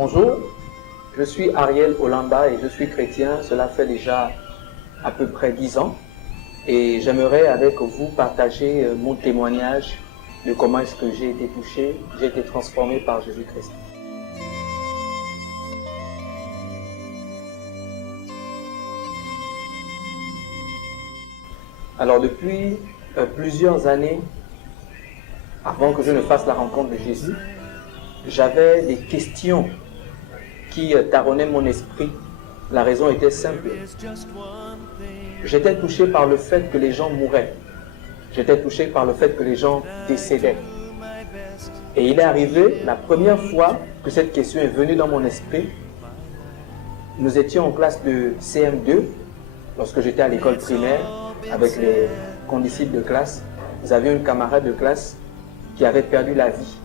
Bonjour, je suis Ariel Olamba et je suis chrétien. Cela fait déjà à peu près 10 ans et j'aimerais avec vous partager mon témoignage de comment est-ce que j'ai été touché, j'ai été transformé par Jésus-Christ. Alors depuis plusieurs années, avant que je ne fasse la rencontre de Jésus, j'avais des questions qui taronnaient mon esprit. La raison était simple. J'étais touché par le fait que les gens mouraient. J'étais touché par le fait que les gens décédaient. Et il est arrivé, la première fois que cette question est venue dans mon esprit, nous étions en classe de CM2, lorsque j'étais à l'école primaire, avec les condisciples de classe. Nous avions une camarade de classe qui avait perdu la vie.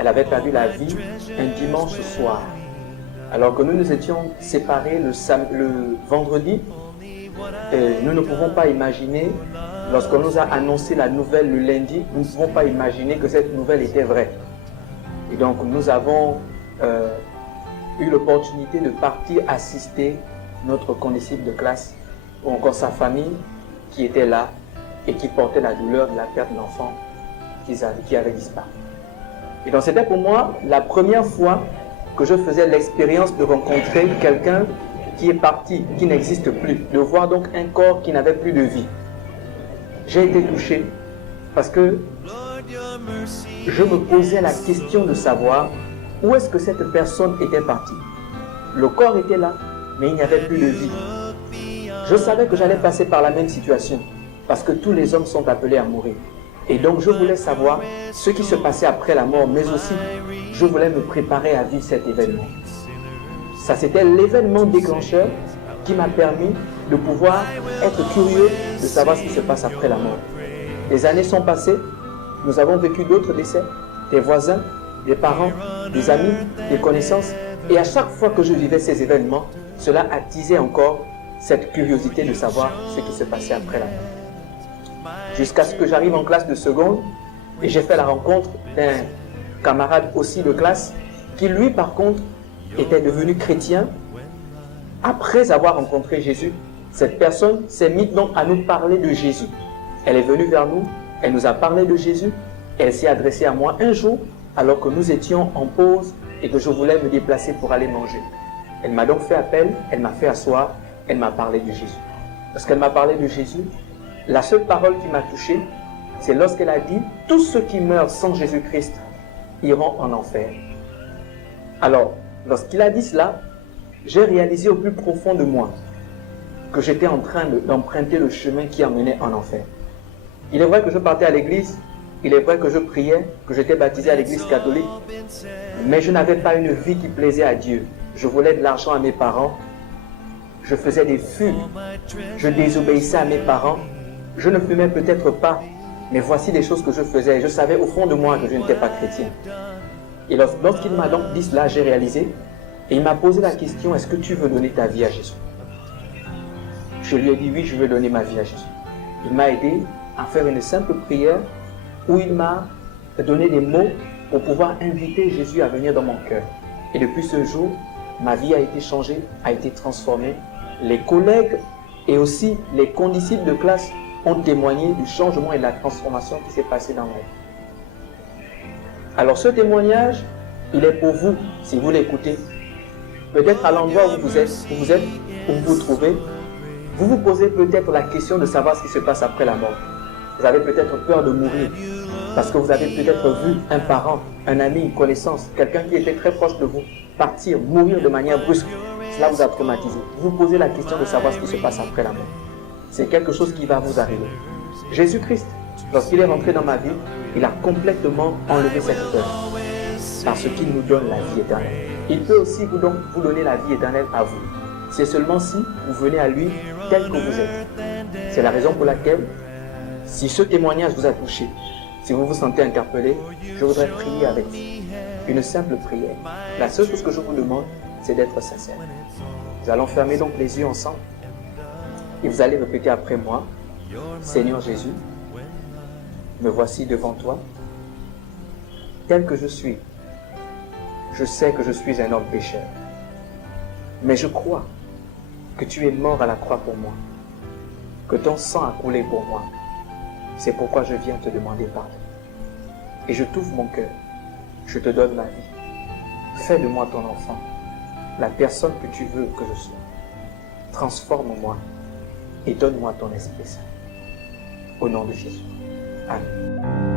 Elle avait perdu la vie un dimanche soir. Alors que nous nous étions séparés le vendredi, nous ne pouvons pas imaginer, lorsqu'on nous a annoncé la nouvelle le lundi, nous ne pouvons pas imaginer que cette nouvelle était vraie. Et donc nous avons eu l'opportunité de partir assister notre condisciple de classe, ou encore sa famille qui était là et qui portait la douleur de la perte de l'enfant qui avait disparu. Et donc c'était pour moi la première fois que je faisais l'expérience de rencontrer quelqu'un qui est parti, qui n'existe plus, de voir donc un corps qui n'avait plus de vie. J'ai été touché parce que je me posais la question de savoir où est-ce que cette personne était partie. Le corps était là, mais il n'y avait plus de vie. Je savais que j'allais passer par la même situation parce que tous les hommes sont appelés à mourir. Et donc je voulais savoir ce qui se passait après la mort, mais aussi je voulais me préparer à vivre cet événement. Ça, c'était l'événement déclencheur qui m'a permis de pouvoir être curieux de savoir ce qui se passe après la mort. Les années sont passées, nous avons vécu d'autres décès, des voisins, des parents, des amis, des connaissances. Et à chaque fois que je vivais ces événements, cela attisait encore cette curiosité de savoir ce qui se passait après la mort. Jusqu'à ce que j'arrive en classe de seconde et j'ai fait la rencontre d'un camarade aussi de classe qui lui par contre était devenu chrétien. Après avoir rencontré Jésus, cette personne s'est mise donc à nous parler de Jésus. Elle est venue vers nous, elle nous a parlé de Jésus, elle s'est adressée à moi un jour alors que nous étions en pause et que je voulais me déplacer pour aller manger. Elle m'a donc fait appel, elle m'a fait asseoir, elle m'a parlé de Jésus. Lorsqu'elle m'a parlé de Jésus, la seule parole qui m'a touché, c'est lorsqu'elle a dit « Tous ceux qui meurent sans Jésus-Christ iront en enfer ». Alors, lorsqu'il a dit cela, j'ai réalisé au plus profond de moi que j'étais en train d'emprunter le chemin qui emmenait en enfer. Il est vrai que je partais à l'église, il est vrai que je priais, que j'étais baptisé à l'église catholique, mais je n'avais pas une vie qui plaisait à Dieu. Je volais de l'argent à mes parents, je faisais des fugues, je désobéissais à mes parents, je ne fumais peut-être pas, mais voici les choses que je faisais. Je savais au fond de moi que je n'étais pas chrétien. Et lorsqu'il m'a donc dit cela, j'ai réalisé, et il m'a posé la question, est-ce que tu veux donner ta vie à Jésus? Je lui ai dit, oui, je veux donner ma vie à Jésus. Il m'a aidé à faire une simple prière où il m'a donné des mots pour pouvoir inviter Jésus à venir dans mon cœur. Et depuis ce jour, ma vie a été changée, a été transformée. Les collègues et aussi les condisciples de classe ont témoigné du changement et de la transformation qui s'est passée dans ma vie. Alors ce témoignage, il est pour vous, si vous l'écoutez. Peut-être à l'endroit où vous êtes, où vous vous trouvez, vous vous posez peut-être la question de savoir ce qui se passe après la mort. Vous avez peut-être peur de mourir, parce que vous avez peut-être vu un parent, un ami, une connaissance, quelqu'un qui était très proche de vous, partir, mourir de manière brusque. Cela vous a traumatisé. Vous vous posez la question de savoir ce qui se passe après la mort. C'est quelque chose qui va vous arriver. Jésus-Christ, lorsqu'il est rentré dans ma vie, il a complètement enlevé cette peur. Parce qu'il nous donne la vie éternelle. Il peut aussi vous donner la vie éternelle à vous. C'est seulement si vous venez à lui tel que vous êtes. C'est la raison pour laquelle, si ce témoignage vous a touché, si vous vous sentez interpellé, je voudrais prier avec vous. Une simple prière. La seule chose que je vous demande, c'est d'être sincère. Nous allons fermer donc les yeux ensemble. Et vous allez répéter après moi, Seigneur Jésus, me voici devant toi, tel que je suis. Je sais que je suis un homme pécheur. Mais je crois que tu es mort à la croix pour moi, que ton sang a coulé pour moi. C'est pourquoi je viens te demander pardon. Et je t'ouvre mon cœur. Je te donne ma vie. Fais de moi ton enfant, la personne que tu veux que je sois. Transforme-moi et donne-moi ton Esprit Saint. Au nom de Jésus. Amen.